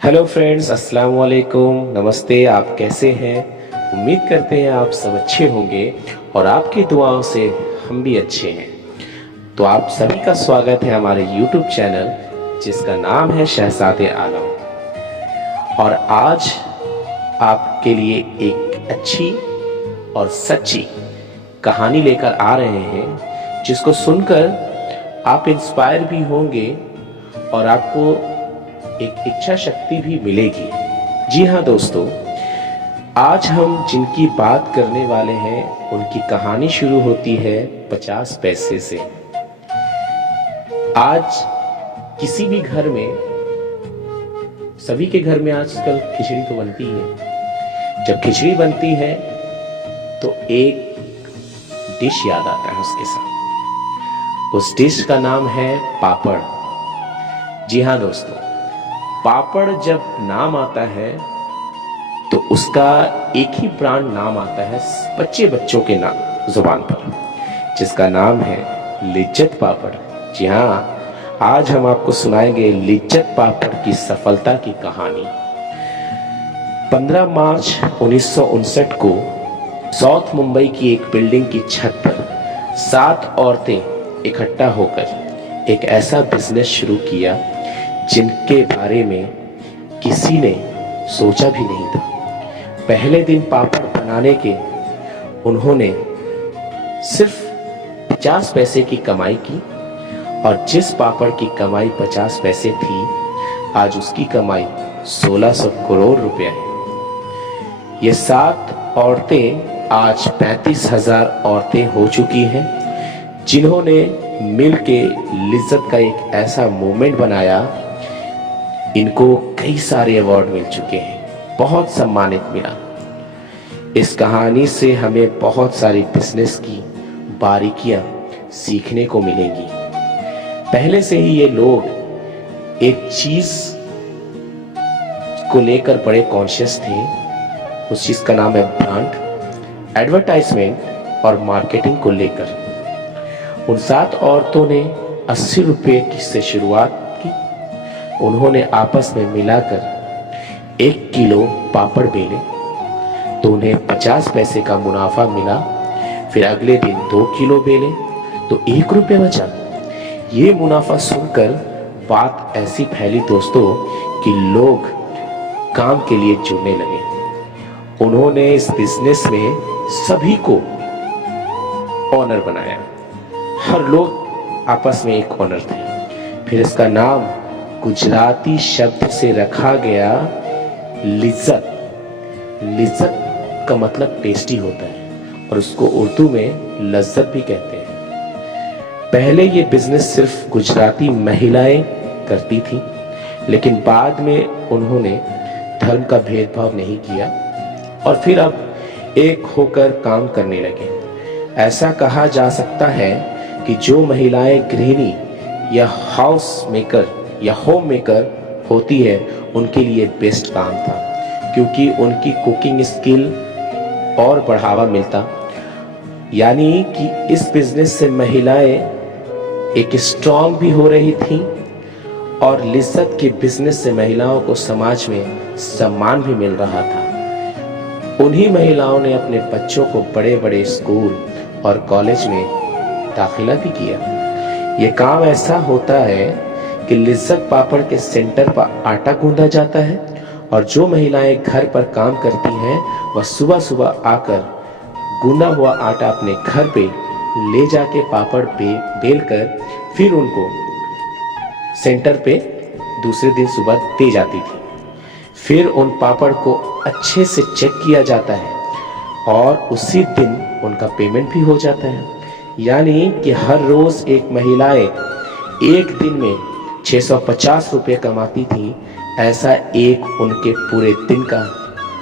Hello friends, अस्सलाम वालेकुम, नमस्ते। आप कैसे हैं? उम्मीद करते हैं आप सब अच्छे होंगे और आपकी दुआओं से हम भी अच्छे हैं। तो आप सभी का स्वागत है हमारे YouTube चैनल जिसका नाम है शहजादे आलम। और आज आपके लिए एक अच्छी और सच्ची कहानी लेकर आ रहे हैं जिसको सुनकर आप इंस्पायर भी होंगे और आपको एक इच्छा शक्ति भी मिलेगी। जी हाँ दोस्तों, आज हम जिनकी बात करने वाले हैं उनकी कहानी शुरू होती है 50 पैसे से। आज किसी भी घर में, सभी के घर में आजकल खिचड़ी तो बनती है। जब खिचड़ी बनती है तो एक डिश याद आता है उसके साथ। उस डिश का नाम है पापड़। जी हाँ दोस्तों, पापड़ जब नाम आता है तो उसका एक ही ब्रांड नाम आता है बच्चे बच्चों के नाम जुबान पर, जिसका नाम है लिज्जत पापड़। जी हाँ, आज हम आपको सुनाएंगे लिज्जत पापड़ की सफलता की कहानी। 15 मार्च 1959 को साउथ मुंबई की एक बिल्डिंग की छत पर 7 औरतें इकट्ठा होकर एक ऐसा बिजनेस शुरू किया जिनके बारे में किसी ने सोचा भी नहीं था। पहले दिन पापड़ बनाने के उन्होंने सिर्फ 50 पैसे की कमाई की और जिस पापड़ की कमाई 50 पैसे थी, आज उसकी कमाई 1600 करोड़ रुपया है। ये 7 औरतें आज 35,000 औरतें हो चुकी हैं जिन्होंने मिलके लिज्जत का एक ऐसा मूवमेंट बनाया। इनको कई सारे अवार्ड मिल चुके हैं, बहुत सम्मानित मिला। इस कहानी से हमें बहुत सारी बिजनेस की बारीकियां सीखने को मिलेंगी। पहले से ही ये लोग एक चीज को लेकर बड़े कॉन्शियस थे। उस चीज का नाम है ब्रांड, एडवर्टाइजमेंट और मार्केटिंग को लेकर। उन 7 औरतों ने 80 रुपये की से शुरुआत की। उन्होंने आपस में मिलाकर 1 किलो पापड़ बेले तो उन्हें 50 पैसे का मुनाफा मिला। फिर अगले दिन 2 किलो बेले तो 1 रुपये बचा। ये मुनाफा सुनकर बात ऐसी फैली दोस्तों कि लोग काम के लिए जुड़ने लगे। उन्होंने इस बिजनेस में सभी को ओनर बनाया। हर लोग आपस में एक ओनर थे। फिर इसका नाम गुजराती शब्द से रखा गया लिज्जत। लिज्जत का मतलब टेस्टी होता है और उसको उर्दू में लज्जत भी कहते हैं। पहले ये बिजनेस सिर्फ गुजराती महिलाएं करती थी, लेकिन बाद में उन्होंने धर्म का भेदभाव नहीं किया और फिर अब एक होकर काम करने लगे। ऐसा कहा जा सकता है कि जो महिलाएं गृहिणी या हाउस मेकर या होम मेकर होती है उनके लिए बेस्ट काम था, क्योंकि उनकी कुकिंग स्किल और बढ़ावा मिलता। यानी कि इस बिजनेस से महिलाएं एक स्ट्रांग भी हो रही थी और लिज्जत के बिजनेस से महिलाओं को समाज में सम्मान भी मिल रहा था। उन्हीं महिलाओं ने अपने बच्चों को बड़े बड़े स्कूल और कॉलेज में दाखिला भी किया। ये काम ऐसा होता है कि लिज्जत पापड़ के सेंटर पर आटा गूंदा जाता है और जो महिलाएं घर पर काम करती हैं वह सुबह सुबह आकर गूंदा हुआ आटा अपने घर पे ले जाके पापड़ बेल कर फिर उनको सेंटर पे दूसरे दिन सुबह दे जाती थी। फिर उन पापड़ को अच्छे से चेक किया जाता है और उसी दिन उनका पेमेंट भी हो जाता है। यानी कि हर रोज एक महिलाएं एक दिन में 650 रुपये कमाती थी। ऐसा एक उनके पूरे दिन का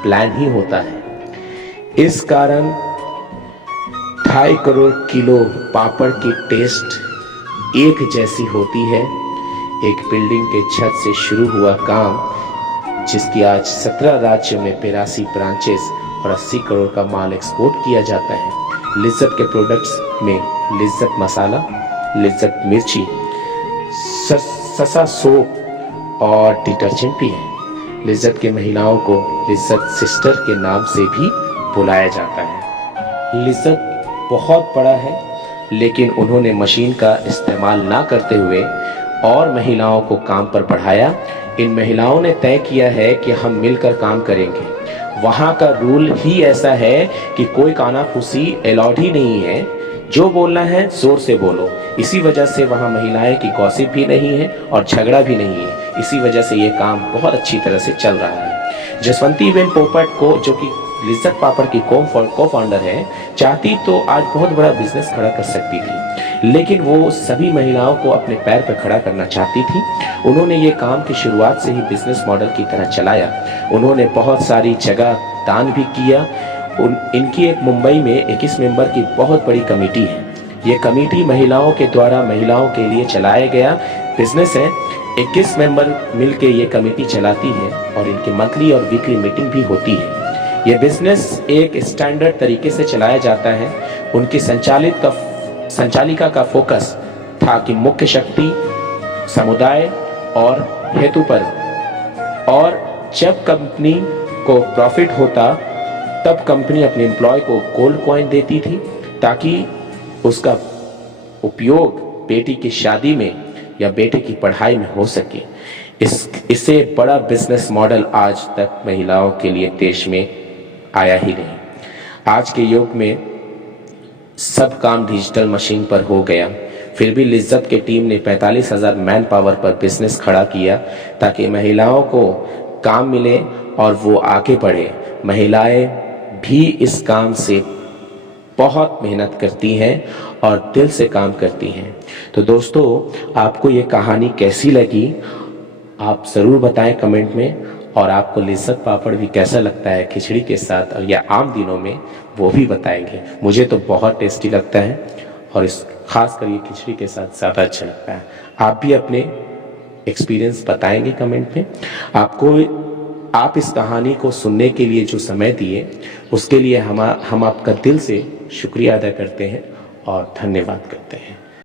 प्लान ही होता है। इस कारण 2.5 करोड़ किलो पापड़ की टेस्ट एक जैसी होती है। एक बिल्डिंग के छत से शुरू हुआ काम, जिसकी आज 17 राज्यों में 82 ब्रांचेस और 80 करोड़ का माल एक्सपोर्ट किया जाता है। लिज्जत के प्रोडक्ट्स में लिज्जत मसाला, लिज्जत मिर्ची, ससा सोप और डिटर्जेंट भी है। लिज्जत के महिलाओं को लिज्जत सिस्टर के नाम से भी बुलाया जाता है। लिज्जत बहुत बड़ा है, लेकिन उन्होंने मशीन का इस्तेमाल ना करते हुए और महिलाओं को काम पर बढ़ाया। इन महिलाओं ने तय किया है कि हम मिलकर काम करेंगे। वहाँ का रूल ही ऐसा है कि कोई कानाफूसी अलाउड ही नहीं है, जो बोलना है जोर से बोलो। इसी वजह से वहाँ महिलाएं की गॉसिप भी नहीं है और झगड़ा भी नहीं है। इसी वजह से ये काम बहुत अच्छी तरह से चल रहा है। जसवंतीबेन पोपट को, जो कि लिज्जत पापड़ की को फाउंडर है, चाहती तो आज बहुत बड़ा बिजनेस खड़ा कर सकती थी, लेकिन वो सभी महिलाओं को अपने पैर पर खड़ा करना चाहती थी। उन्होंने ये काम की शुरुआत से ही बिजनेस मॉडल की तरह चलाया। उन्होंने बहुत सारी जगह दान भी किया। इनकी एक मुंबई में 21 मेंबर की बहुत बड़ी कमेटी है। ये कमेटी महिलाओं के द्वारा महिलाओं के लिए चलाया गया बिजनेस है। 21 मेंबर मिलके ये कमेटी चलाती है और इनकी मंथली और वीकली मीटिंग भी होती है। ये बिजनेस एक स्टैंडर्ड तरीके से चलाया जाता है। उनकी संचालिका का फोकस था कि मुख्य शक्ति समुदाय और हेतु पर, और जब कंपनी को प्रॉफिट होता तब कंपनी अपने एम्प्लॉय को गोल्ड कॉइन देती थी ताकि उसका उपयोग बेटी की शादी में या बेटे की पढ़ाई में हो सके। इससे बड़ा बिजनेस मॉडल आज तक महिलाओं के लिए देश में आया ही नहीं। आज के युग में सब काम डिजिटल मशीन पर हो गया, फिर भी लिज्जत के टीम ने 45,000 मैन पावर पर बिजनेस खड़ा किया ताकि महिलाओं को काम मिले और वो आगे बढ़े। महिलाएं भी इस काम से बहुत मेहनत करती हैं और दिल से काम करती हैं। तो दोस्तों, आपको ये कहानी कैसी लगी आप ज़रूर बताएं कमेंट में, और आपको लिज्जत पापड़ भी कैसा लगता है खिचड़ी के साथ और या आम दिनों में, वो भी बताएंगे। मुझे तो बहुत टेस्टी लगता है और इस खास कर ये खिचड़ी के साथ ज़्यादा अच्छा लगता है। आप भी अपने एक्सपीरियंस बताएंगे कमेंट में। आप इस कहानी को सुनने के लिए जो समय दिए उसके लिए हम आपका दिल से शुक्रिया अदा करते हैं और धन्यवाद करते हैं।